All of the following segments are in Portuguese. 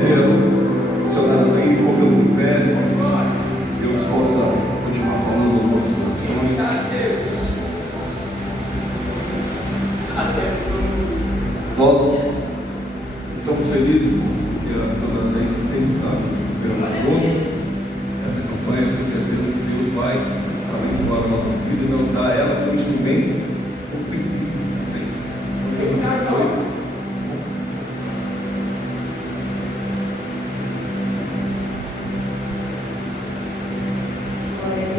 Missionária Laís, voltamos em pés. Deus possa continuar falando nos nossos corações. Nós estamos felizes, irmãos, porque a Missionária Laís sempre está nos superando conosco. Essa campanha, tenho certeza que Deus vai abençoar as nossas vidas e usar ela como instrumento, como princípio, sempre. Deus abençoe.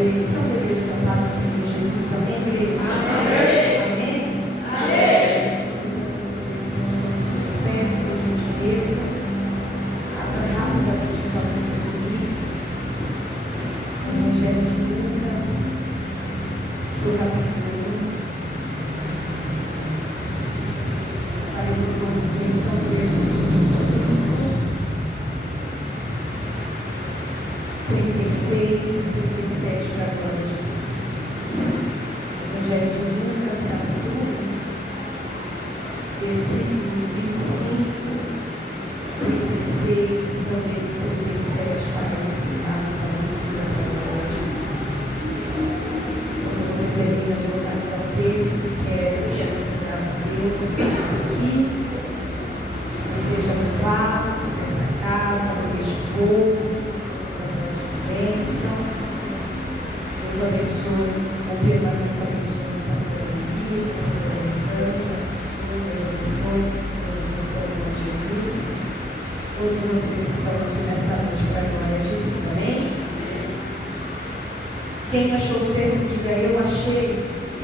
São Deus da paz do Senhor Jesus, amém, igreja? Amém? Amém? Não somos suspensos, por gentileza. Abra rapidamente sua Bíblia comigo. Evangelho de Lucas, seu capítulo 1. Faremos uma explicação do versículo 25, 36 e 37 para a glória de Deus. Evangelho de Lucas, capítulo 1, versículos 25, 36 e também 37 para nós ficarmos a leitura da glória de Deus. Quando você termina de localizar o texto, quero perguntar a Deus, estamos aqui, que seja no quarto, nesta casa, neste povo. Deus abençoe, ou permaneça abençoando o pastor Henrique, o pastor Alexandre, Deus abençoe, Deus abençoe em Jesus. Todos vocês que estão aqui nesta noite para a glória de Deus, amém? Quem achou o texto, diga eu achei.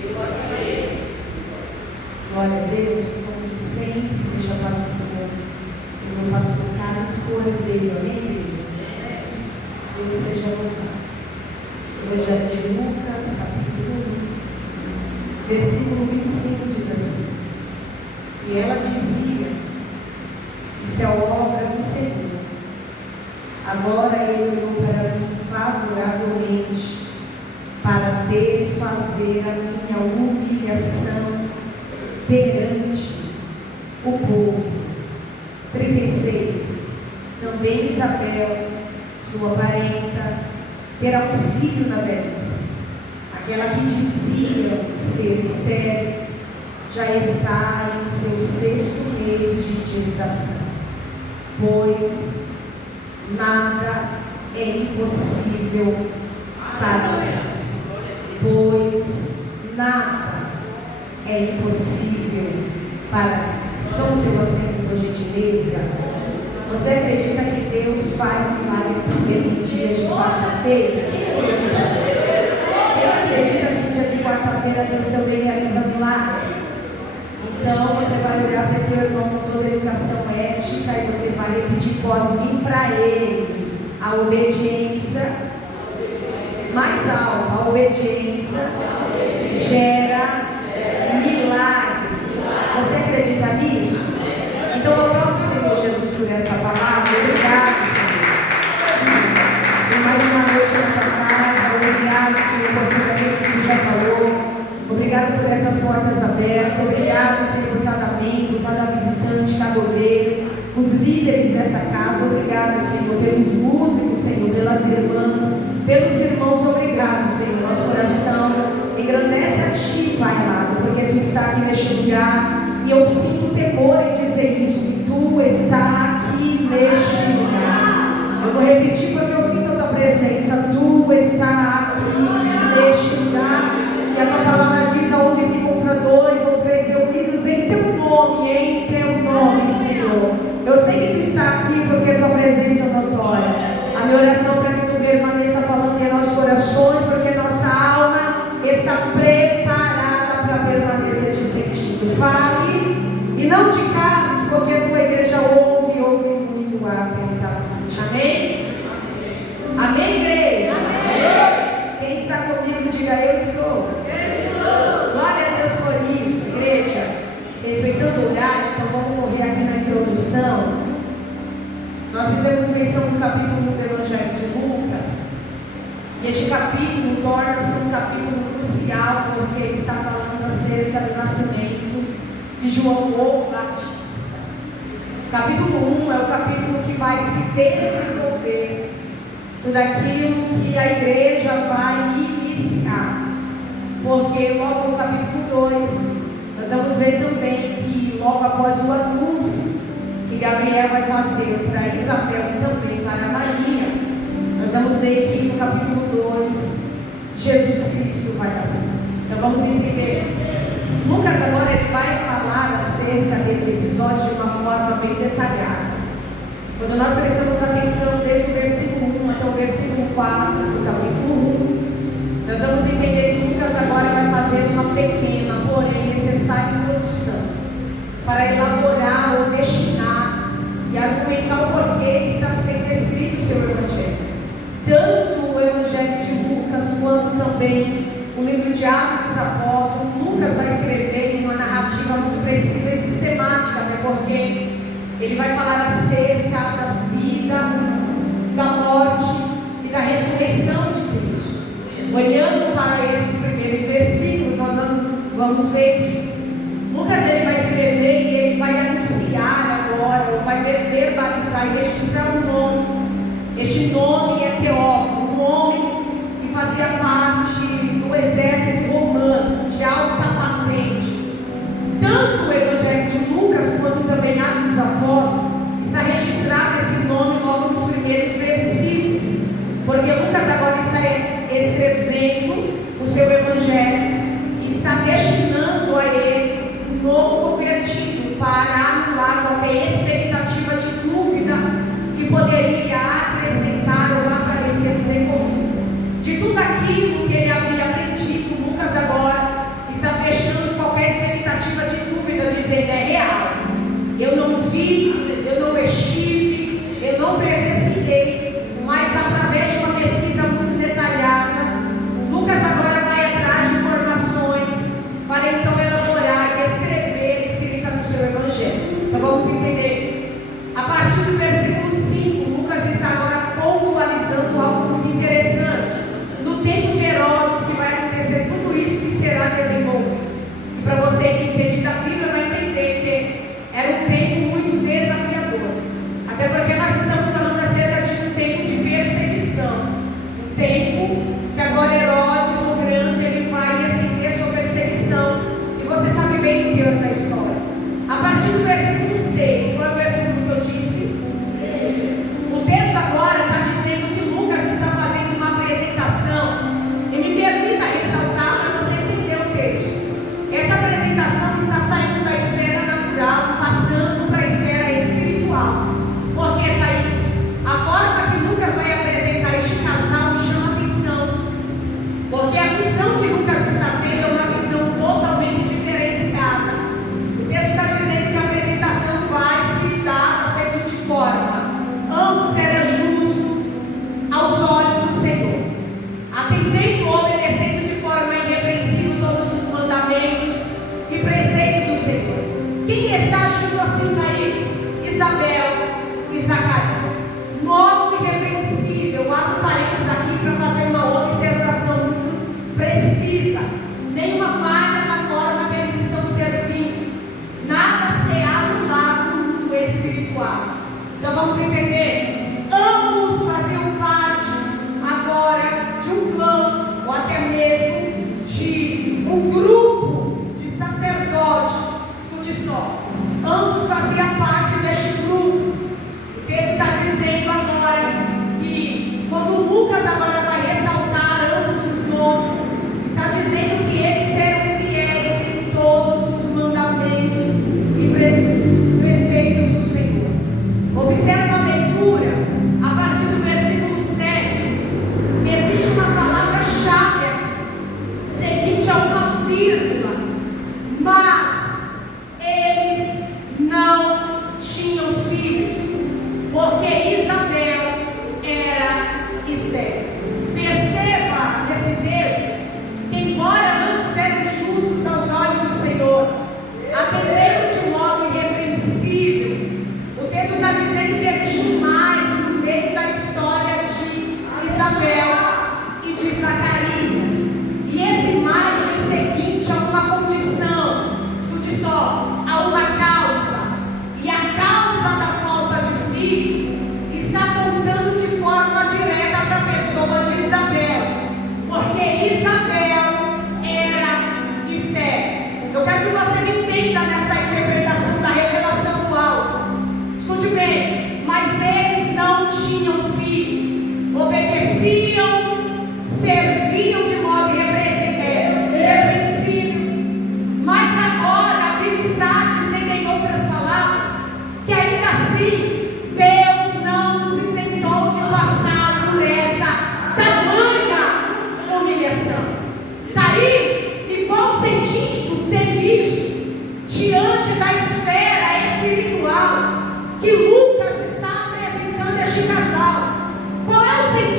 Eu achei. Glória a Deus, como de sempre, deixa a paz do Senhor. O meu pastor Carlos Cordeiro, amém, igreja? Deus seja louvado. Evangelho de Lucas, capítulo 1, versículo 25 diz assim: e ela dizia, isto é obra do Senhor. Agora ele olhou para mim favoravelmente, para desfazer a minha humilhação perante o povo. 36. Também Isabel, sua parenta, terá um filho na velhice. Aquela que dizia ser estéril já está em seu 6º mês de gestação, pois nada é impossível para Deus. Pois nada é impossível para Deus. Vamos ter uma certa por gentileza. Você acredita que Deus faz milagre no primeiro dia de quarta-feira? Quem acredita que no dia de quarta-feira Deus também realiza milagre? Então você vai olhar para esse irmão com toda a educação ética e você vai repetir pós mim para ele. A obediência mais alta, a obediência gera milagre. Você acredita nisso? Então eu aprovo o Senhor Jesus por essa palavra. Obrigado, Senhor. E mais uma noite na tua casa. Obrigado, Senhor, por tudo aquilo que tu já falou. Obrigado por essas portas abertas. Obrigado, Senhor, por cada membro, cada visitante, cada obreiro, os líderes dessa casa. Obrigado, Senhor, pelos músicos, Senhor, pelas irmãs, pelos irmãos. Obrigado, Senhor. Nosso coração engrandece a Ti, Pai amado, porque Tu está aqui neste lugar. E eu sinto temor em dizer isso, que Tu está aqui neste lugar. Eu vou repetir porque eu sinto a Tua presença. Tu está aqui neste lugar. E a Tua palavra diz, aonde se encontra 2 ou 3 reunidos em Teu nome, Senhor. Eu sei que Tu está aqui porque Tua presença é notória. A minha oração para que Tu permaneça falando em nossos corações, porque nossa alma está preparada para permanecer te sentindo. Fale e não te cales, porque a tua igreja ouve muito atentamente. Amém? Amém, igreja? Amém. Quem está comigo, diga eu estou. Glória a Deus por isso, igreja. Respeitando o horário, então vamos correr aqui na introdução. Nós fizemos menção do capítulo 1 do Evangelho de Lucas. E este capítulo torna-se um capítulo crucial, porque está falando acerca do nascimento de João o Batista. Capítulo 1 é o capítulo que vai desenvolver tudo aquilo que a igreja vai iniciar. Porque logo no capítulo 2, nós vamos ver também que logo após o anúncio que Gabriel vai fazer para Isabel e também para Maria, nós vamos ver que no capítulo 2, Jesus Cristo vai nascer. Então vamos entender. Lucas agora ele vai falar acerca desse episódio de uma forma bem detalhada. Quando nós prestamos atenção desde o versículo 1 até o versículo 4 do capítulo 1, nós vamos entender que Lucas agora vai fazer uma pequena, porém necessária introdução para elaborar ou destinar e argumentar o porquê está sendo escrito o seu Evangelho. Tanto o Evangelho de Lucas quanto também o livro de Atos dos Apóstolos. Lucas vai escrever uma narrativa muito precisa e sistemática, né? Porque ele vai falar acerca da vida, da morte e da ressurreição de Cristo. Olhando para esses primeiros versículos, nós vamos ver que Lucas ele vai escrever e ele vai anunciar agora, ou vai verbalizar e registrar um nome. Este nome é Teófilo, um homem que fazia parte do exército romano, de alta patente. Tanto o Evangelho de Lucas quanto também Atos dos Apóstolos está registrado esse nome logo nos primeiros versículos, porque Lucas agora está escrevendo o seu Evangelho e está destinando a ele um novo convertido para anular qualquer expectativa de dúvida que poderia acrescentar ou aparecer no decorrer de tudo aquilo que ele havia aprendido. Lucas agora está fechando qualquer expectativa de dúvida, dizendo: é real, eu não vi, eu não estive, eu não presenciei, mas através de uma pesquisa muito detalhada, Lucas agora vai atrás de informações para então elaborar e escrever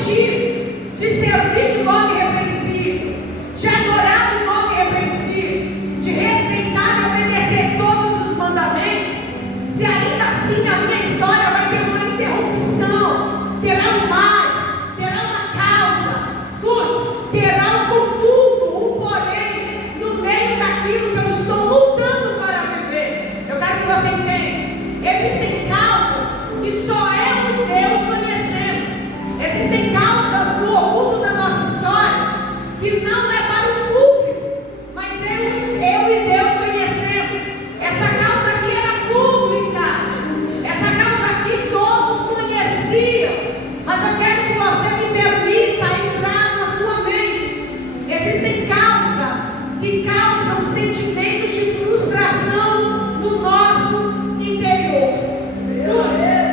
curtir, de servir de modo irrepreensível, de adorar de modo irrepreensível, de respeitar e obedecer todos os mandamentos, se ainda assim a minha história vai ter uma interrupção, terá um mais, terá uma causa, escute, terá um contudo, um porém, no meio daquilo que eu estou lutando para viver. Eu quero que você entenda. Existem causas que só eu e Deus conhecemos. Existem causas no oculto da nossa história que não é para o público, mas eu e Deus conhecemos. Essa causa aqui era pública, essa causa aqui todos conheciam, mas eu quero que você me permita entrar na sua mente. Existem causas que causam sentimentos de frustração no nosso interior.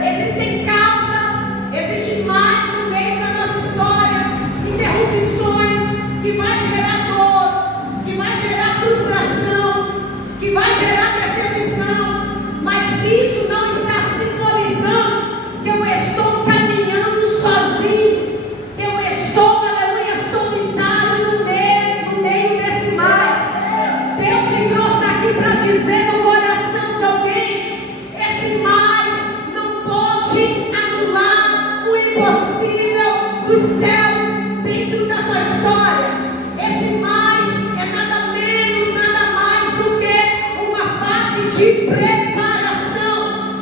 Existem causas, existe mais no meio da nossa história, interrupções que vai gerar dor, que vai gerar frustração, que vai gerar decepção, mas isso não está simbolizando que eu estou caminhando sozinho, que eu estou, aleluia, solitário no meio desse mais. Deus me trouxe aqui para dizer no coração de alguém: esse mais não pode anular o impossível dos céus dentro da tua história. Esse mais é nada menos, nada mais do que uma fase de preparação,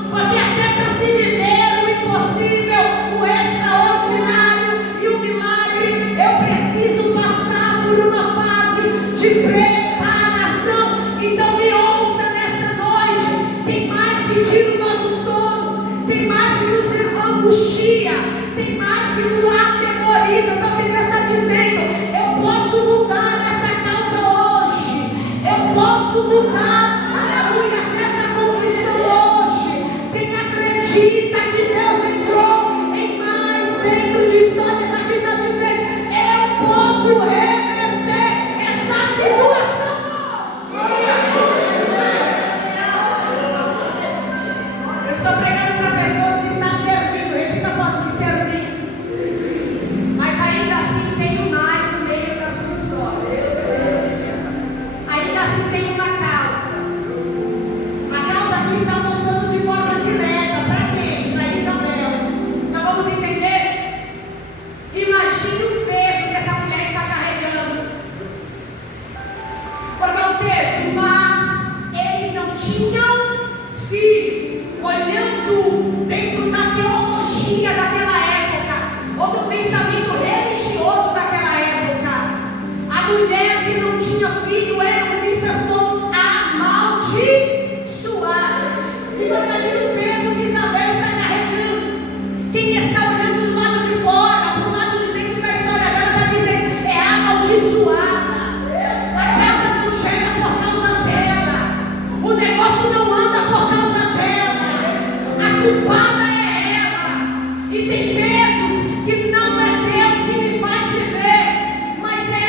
porque até para se viver o impossível, o extraordinário e o milagre, eu preciso passar por uma fase de preparação. Então me ouça nesta noite. Tem mais que tira o nosso sono, tem mais que nos angustia, tem mais que nos atemoriza. Só que Deus está dizendo: eu posso mudar essa causa hoje, eu posso mudar, aleluia, essa condição hoje. Quem acredita que Deus entrou em mais dentro de histórias aqui está dizendo: eu posso reverter essa situação hoje. Eu estou pregando para pessoas que estão servindo. Repita após mim: servir. Mas ainda assim tem um mais no meio da sua história. Ainda assim tem uma causa. A causa aqui está apontando de forma direta para quem? Para Isabel. Nós vamos entender? Imagine o peso que essa mulher está carregando. Porque é o texto: mas eles não tinham filhos. Olhando dentro da teologia daquela época, ou do pensamento religioso daquela época, a mulher que não tinha filho eram vistas como amaldiçoadas. Então imagina o peso que Isabel está carregando. Quem está olhando do lado de fora, para o lado de dentro da história dela, está dizendo: é amaldiçoada. A casa não chega por causa dela, o negócio não anda por causa dela, a culpada é ela. E tem pesos que não é Deus que me faz viver, mas é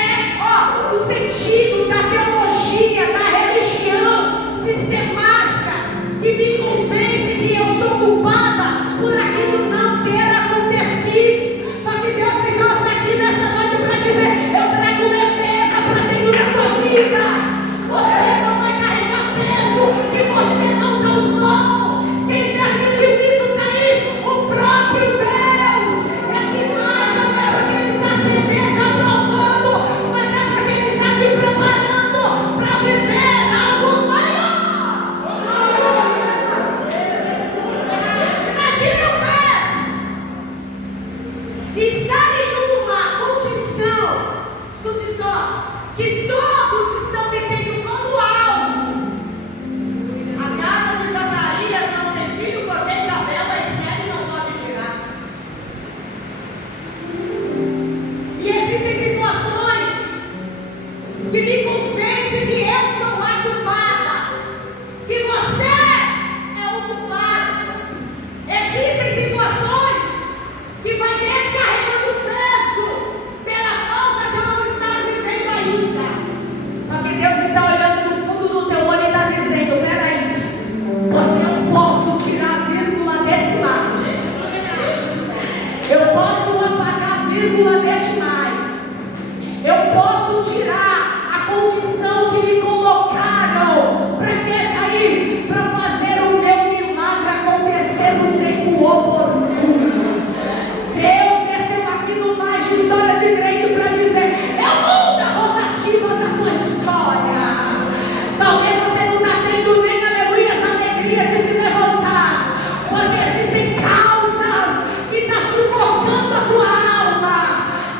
o sentido da teologia, da religião sistemática, que me convence que eu sou culpada por aquilo não ter acontecido. Só que Deus me trouxe aqui nesta noite para dizer: eu trago leveza para dentro da tua vida. Você não vai carregar peso que você não causou. Quem permitiu isso, Thaís? O próprio Deus. Esse mais não é porque Ele está te desaprovando, mas é porque Ele está te preparando para viver algo maior. Imagine o peso. Estar em uma condição, escute só, que todos estão me tendo como alvo. A casa de Zacarias não tem filho porque Isabel é estéril e não pode gerar. E existem situações que me convencem que eu sou a culpada, que você é o culpado. Existem situações que vai descarregando peso pela falta de eu não estar vivendo ainda. vírgula decimais. Eu posso tirar a condição que me colocaram. Para quê, Thaís? Para fazer o meu milagre acontecer no tempo oportuno. Deus desceu aqui no Mais de História de Crente para dizer: eu mudo a rotativa da tua história. Talvez você não está tendo nem aleluia, essa alegria de se levantar, porque existem causas que estão sufocando a tua alma,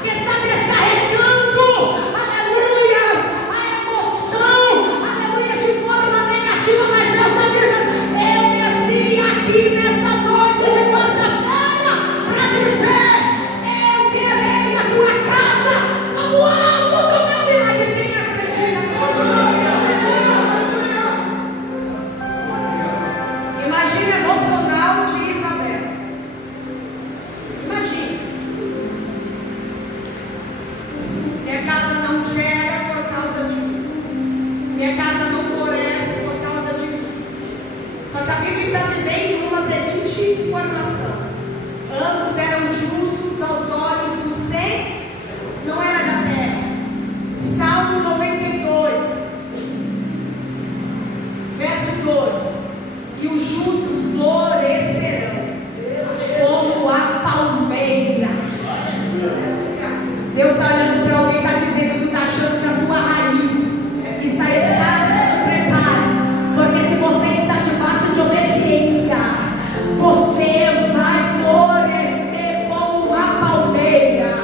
que está descarregando, aleluia, a emoção, aleluia, de forma negativa. Mas Deus está dizendo: eu desci aqui nesta noite de quarta-feira para dizer: eu terei a tua casa como alvo do meu milagre. Quem acredita? Imagine o emocional de Isabel. Imagine. Minha casa não gera por causa de mim. Minha casa não floresce por causa de mim. Só que a Bíblia está dizendo uma seguinte informação: ambos eram justos aos olhos do Senhor, não era da terra. Salmo 92, verso 12: e os justos florescerão como a palmeira. Deus está olhando para alguém e está dizendo: tu está achando que a tua raiz está escassa de preparo, porque se você está debaixo de obediência, você vai florescer como a palmeira.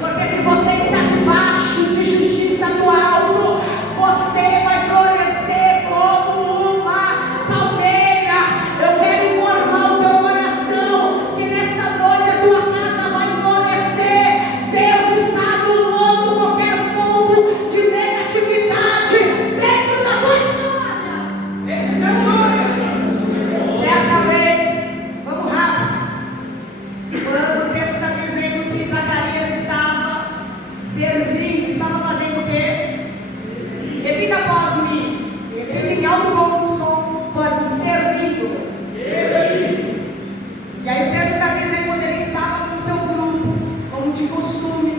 Porque se você está debaixo de justiça do alto, você vai florescer como uma palmeira. Eu quero informar o teu coração que nesta noite a tua casa vai florescer. Deus está anulando qualquer ponto de negatividade dentro da tua história. Certa vez, vamos rápido, quando o texto está dizendo que Zacarias estava servindo, estava fazendo o quê? Repita após mim. Repita em alto bom som após mim: servindo. E aí o texto está dizendo quando ele estava com o seu grupo, como de costume,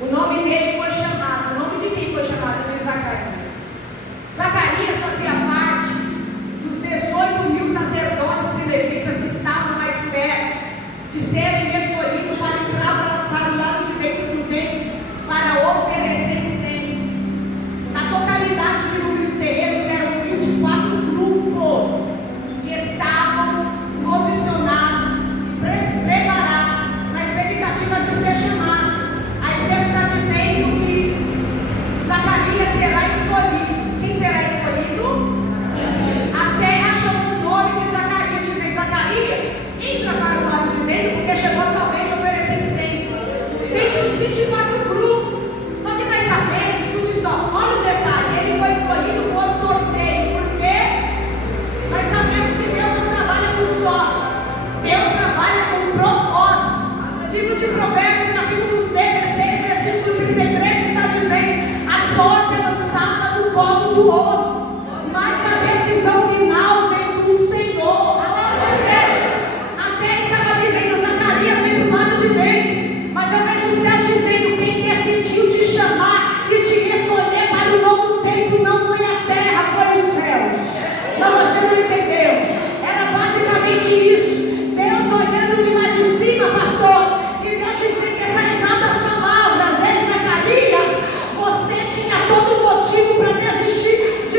o nome dele foi chamado. O nome de quem foi chamado? De Zacarias. Zacarias fazia parte dos 18.000 sacerdotes e levitas que estavam mais perto de serem escolhidos para entrar para o lado de dentro do templo para oferecer incenso. Na totalidade de números terrenos eram 24 grupos que estavam posicionados e preparados na expectativa de ser chamados. Aí o texto está dizendo que Zacarias será escolhido. Quem será escolhido? A terra chamou o nome de Zacarias, dizendo: Zacarias, entra para o lado de dentro, porque chegou a tua vez de oferecer incenso. Dentre os 24 grupos. Só que nós sabemos, escute só, olha o detalhe: ele foi escolhido por sorteio. Por quê? Nós sabemos que Deus não trabalha com sorte, Deus trabalha com propósito. Livro de Provérbios, capítulo 16, versículo 33, está dizendo: a sorte é lançada no colo do outro, mas a decisão final vem do Senhor. Até estava dizendo: Zacarias vem para o lado de dentro, mas eu vejo os céus dizendo: quem decidiu te chamar e te escolher para o novo tempo não foi a terra, foi os céus. Não, você não entendeu. Era basicamente isso. Deus olhando de lá de cima, pastor, e Deus dizendo essas exatas palavras: ei, Zacarias, você tinha todo motivo para desistir de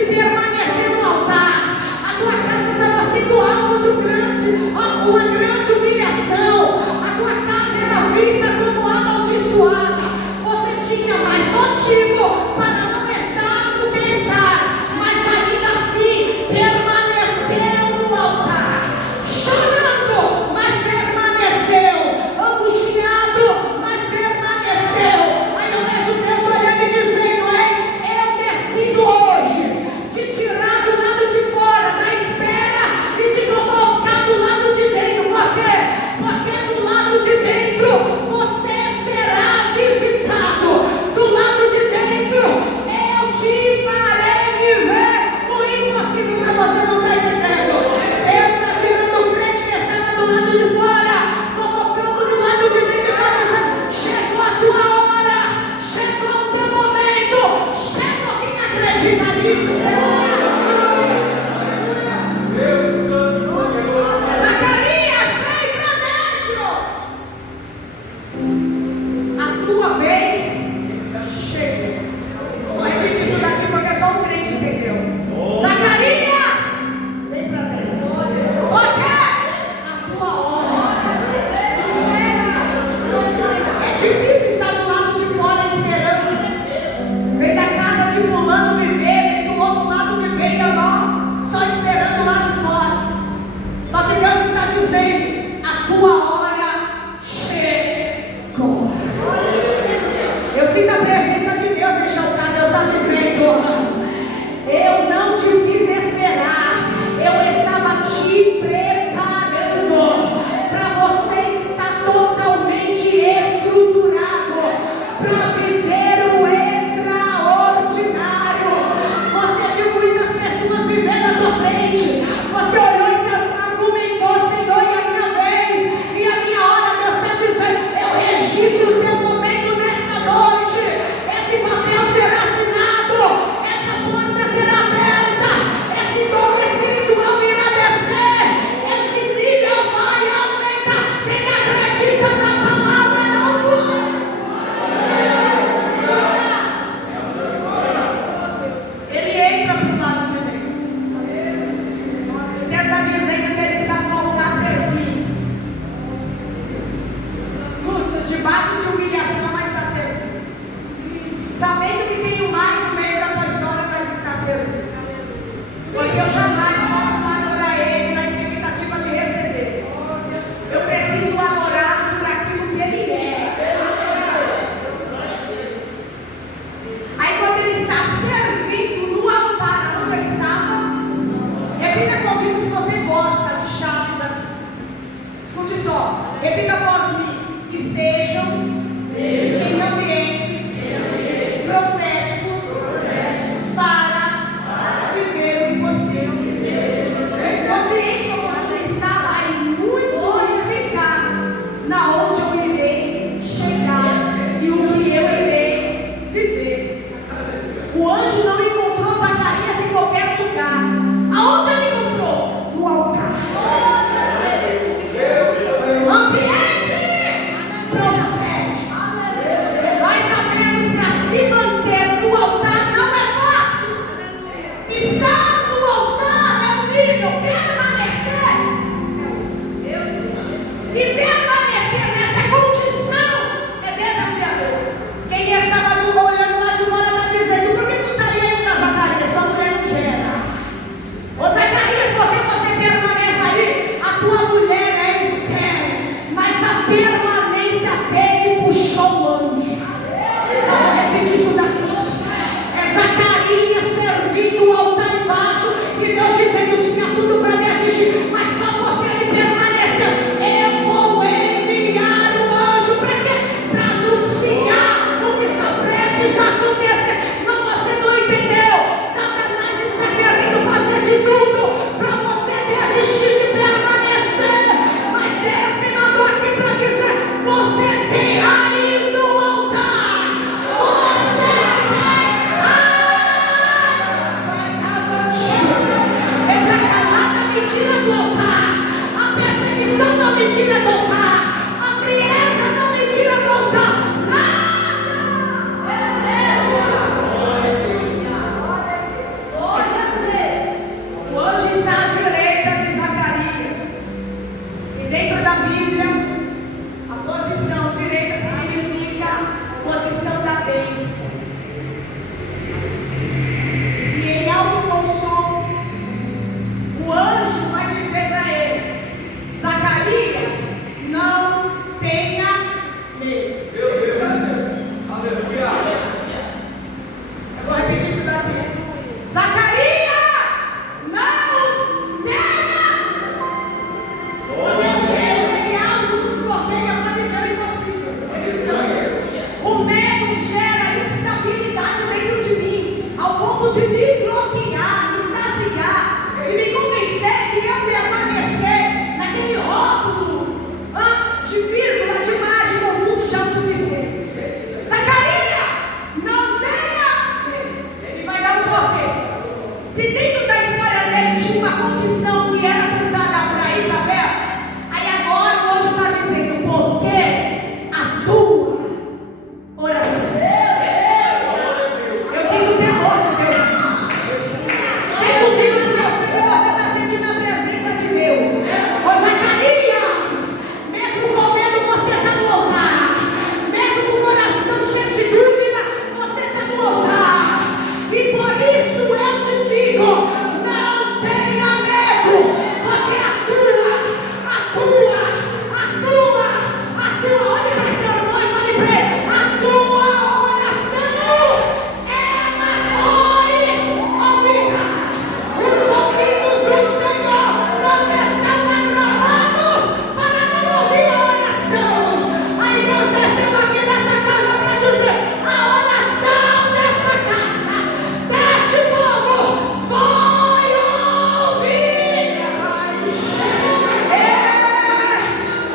debaixo de humilhação, mas está servindo. Sabendo que tem o mais no meio da tua história, mas está servindo. Porque eu jamais posso adorar Ele na expectativa de receber. Eu preciso adorá-lo por aquilo que Ele é. Aí quando Ele está servindo no altar, onde Ele estava, repita comigo se você gosta de chaves aqui. Escute só, repita após mim. Estejam em ambientes proféticos para viver o que você viver. O ambiente onde você está vai muito implicar na onde eu irei chegar e o que eu irei viver. O anjo não encontrou Zacarias em qualquer lugar. Aonde ele encontrou? No altar. Ambiente profético. Nós sabemos, para se manter no altar não é fácil. Estar no altar é um nível, permanecer. E permanecer nessa condição é desafiador. Quem estava olhando lá de fora está dizendo: por que tu está aí, Zacarias? Tua mulher não gera. Ô Zacarias, por que você permanece aí? A tua mulher é estéril, mas a permanência dele puxou o anjo. Vou repetir isso daqui. É Zacarias servindo o altar embaixo e Deus dizendo: tinha tudo para desistir, mas só porque ele permaneceu. Eu vou enviar o anjo para quê? Para anunciar o que está prestes a acontecer. Não, você não entendeu. Satanás está querendo fazer de tudo para você desistir de permanecer. Mas Deus me mandou aqui para dizer: você tem raiz no altar. Você tem é para calar da mentira do altar, a perseguição da mentira do altar, a frieza da mentira do altar. O anjo está à direita de Zacarias. E dentro da Bíblia, a posição direita significa posição da bênção. E em alto consumo, o anjo vai dizer para ele: Zacarias, não tenha medo. Eu vou repetir isso daqui. Zacarias, não tenha. O medo em algo nos bloqueia para viver o impossível. O medo gera instabilidade dentro de mim, ao ponto de me bloquear, me extasiar e me convencer que eu permanecer naquele rótulo de vírgula, de imagem, com tudo já é o suficiente. Zacarias, não tenha medo. Ele vai dar um porquê. Se dentro da história dele tinha uma condição que era apontada para Isabel, aí agora o anjo está dizendo: porque a tua oração. Eu sinto terror de Deus. Vem comigo, porque eu sei que você está sentindo a presença de Deus. Ô Zacarias, mesmo com medo, você está no altar. Mesmo com o coração cheio de dúvida, você está no altar. E por isso eu te digo: não tenha medo, porque a tua, olhe para seu irmão e fale para ele: a tua oração, ela foi ouvida. Os ouvidos do Senhor não estão agravados para não ouvir a oração. Aí Deus desceu aqui nessa casa para dizer: a oração dessa casa, deste povo, foi ouvida.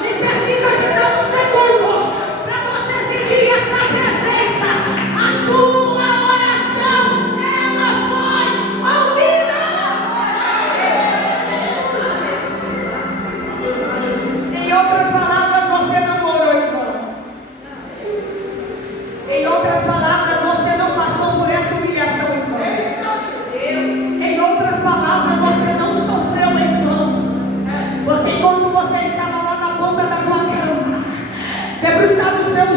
Me permita te dar um segundo para você sentir essa presença. A tua oração, ela foi ouvida. Em outras palavras, você não orou em vão. Em outras palavras, você não passou por essa humilhação em vão. Em outras palavras, você não sofreu em vão. Porque quando você estava lá na ponta da tua cama, debruçados pelos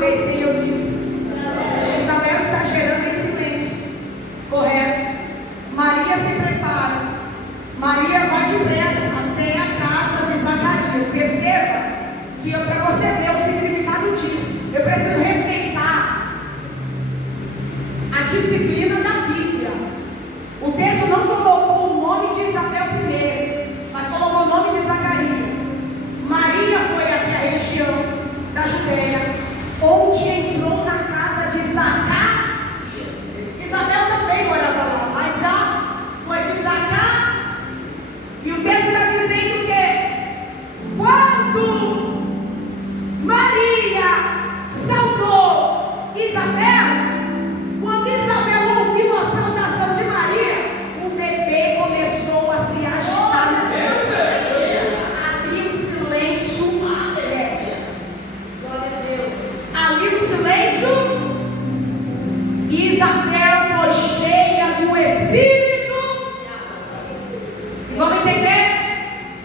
vez quem eu disse. Isabel está gerando em silêncio. Correto? Maria se prepara. Maria vai depressa até a casa de Zacarias. Perceba que para você ver o significado disso, eu preciso respeitar a disciplina da Bíblia. O texto não colocou o nome de Isabel primeiro, mas colocou o nome de Zacarias. Maria foi até a região da Judéia, onde entrou na casa de Zacarias. Isabel também morava lá, mas lá foi de Zacarias. E o texto está dizendo que quando Maria saudou Isabel, quando Isabel ouviu a saudação de Maria, o bebê começou a se agitar. Ali o silêncio. Glória a Deus. Ali o silêncio. Isabel foi cheia do Espírito. Vamos entender?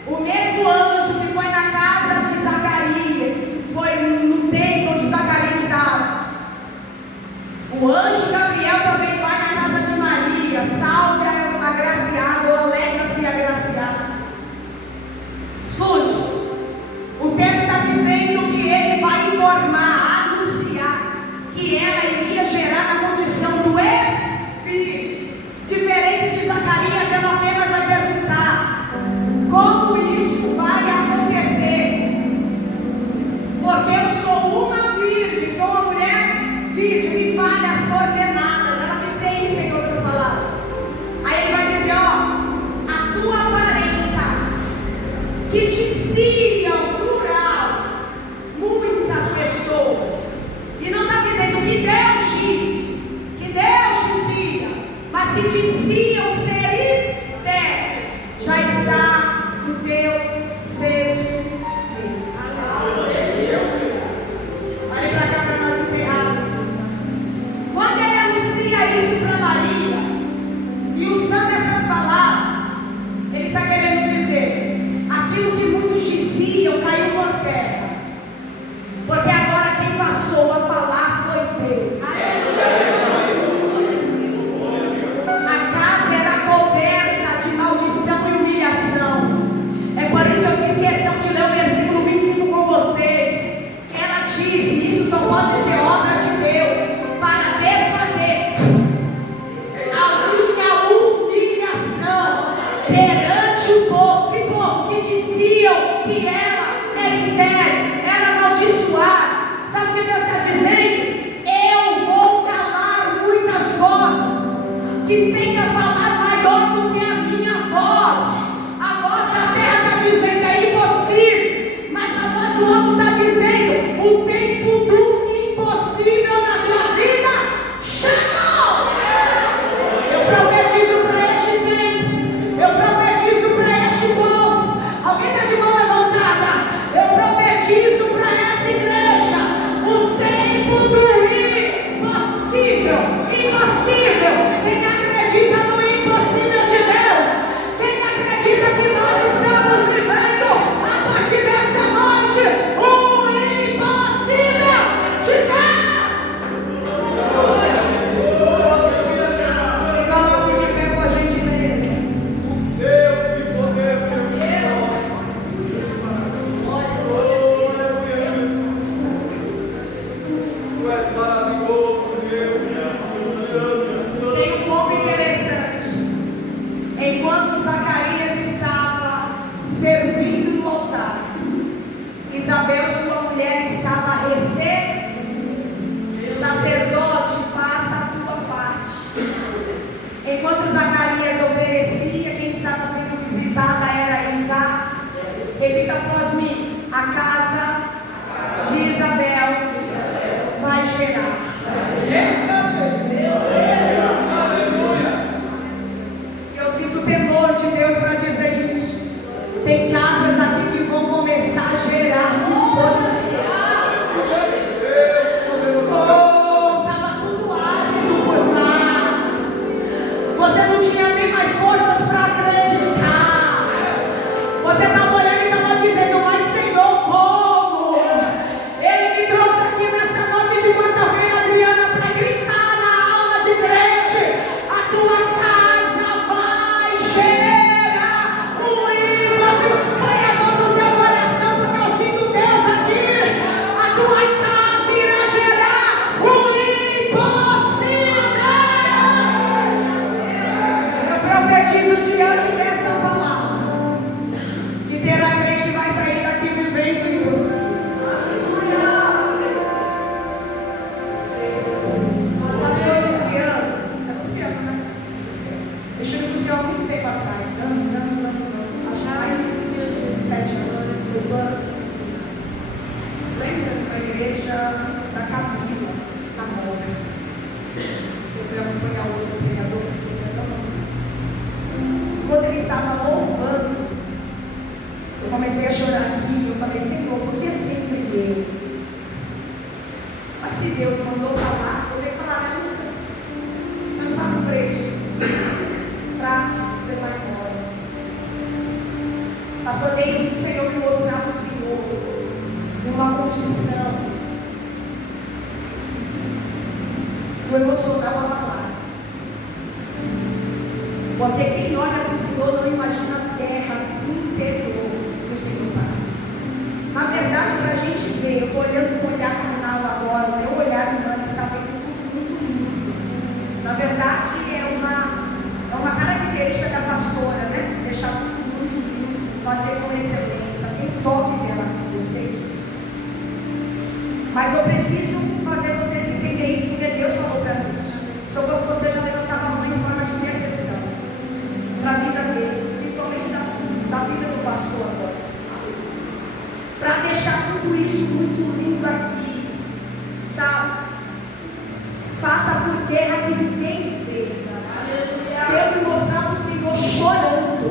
O mesmo anjo que foi na casa de Zacarias, foi no templo onde Zacarias estava. O anjo Gabriel também vai na casa de Maria, salve a agraciada, ou alegra-se a agraciada. Escute, o texto está dizendo que ele vai informar, anunciar que ela iria gerar na condição do Espírito. Diferente de Zacarias, ela apenas vai perguntar como isso vai acontecer. Porque eu sou uma virgem, sou uma mulher virgem, me fale as coordenadas. Ela quer dizer isso em outras palavras. Aí ele vai dizer, ó, a tua parenta, que diziam plural, muitas pessoas. E não está dizendo que Deus disse, que Deus dizia, mas que diziam ser estéril, já está no teu sexto mês. Olha para cá para nós encerrarmos. Quando ele anuncia isso para Maria, e usando essas palavras, ele está querendo dizer, aquilo que muitos diziam caiu por terra, porque agora quem passou a falar foi Deus. A casa era coberta de maldição e humilhação. É por isso que eu fiz questão de ler o versículo 25 com vocês. Ela disse, isso só pode ser obra de Deus para desfazer a minha humilhação perante o povo. Que povo que diziam que ela era estéril, era amaldiçoada. Sabe o que Deus está dizendo? Eu vou calar muitas vozes que tenta falar maior do que a minha voz. A voz da terra está dizendo é impossível, mas a voz do alto está dizendo o tempo do impossível na tua vida chegou. Eu profetizo para este tempo, eu profetizo para este povo. Alguém está de mão levantada? Eu profetizo para essa igreja o tempo do impossível. Impossível. Quem acredita no impossível de Deus? Quem acredita que nós estamos vivendo a partir dessa noite o impossível de Deus? Se coloque de pé, por gentileza. Deus, que poder, Deus. Tu és maravilhoso, Deus. igreja da Camila, na Moca. Se eu puder acompanhar o outro pregador, que esqueci até o nome. Quando ele estava louvando, eu comecei a chorar aqui. Eu falei, Senhor, por que sempre eu? Mas se Deus mandou falar, eu tenho que falar, né, Lucas? Eu não pago preço para levar embora. Pastor Neil, o Senhor me mostrava o Senhor numa condição do emocional abalado. Porque quem olha para o Senhor não imagina as guerras interiores que o Senhor passa. Na verdade, para a gente ver, eu estou olhando com o olhar carnal agora, o meu olhar humano está vendo tudo muito lindo. Na verdade, é uma característica da pastora, né? Deixar tudo muito lindo, fazer com excelência. Tem um toque dela aqui, eu sei disso. Mas eu preciso fazer vocês entenderem isso, porque Deus falou para mim isso. Se eu fosse você, já levantava a mão em forma de intercessão para a vida deles, principalmente da vida do pastor agora. Para deixar tudo isso muito lindo aqui, sabe? Passa por guerra que ninguém vê. Deus me mostrava o Senhor chorando.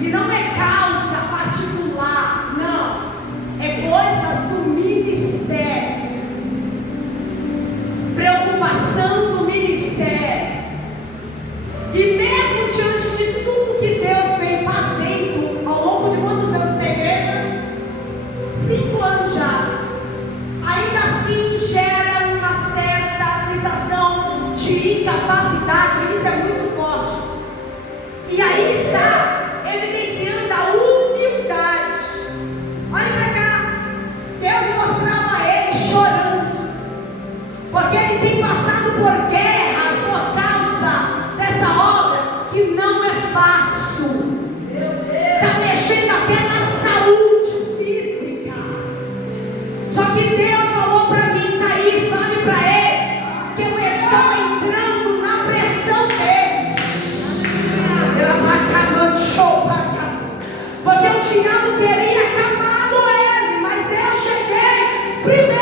E não é causa particular, não. É coisas do ministério. Preocupação do ministério. E mesmo diante de tudo que Deus vem fazendo ao longo de quantos anos da igreja? 5 anos já. Ainda assim gera uma certa sensação de incapacidade. Isso é muito forte. E aí está evidenciando a humildade. Olha para cá. Deus mostrava a ele chorando, porque ele tem passado por guerras por causa dessa obra que não é fácil. Está mexendo até na saúde física. Só que Deus falou para mim, Thaís, fale para ele que eu estou entrando na pressão dele. Porque o diabo teria acabado ele, mas eu cheguei primeiro.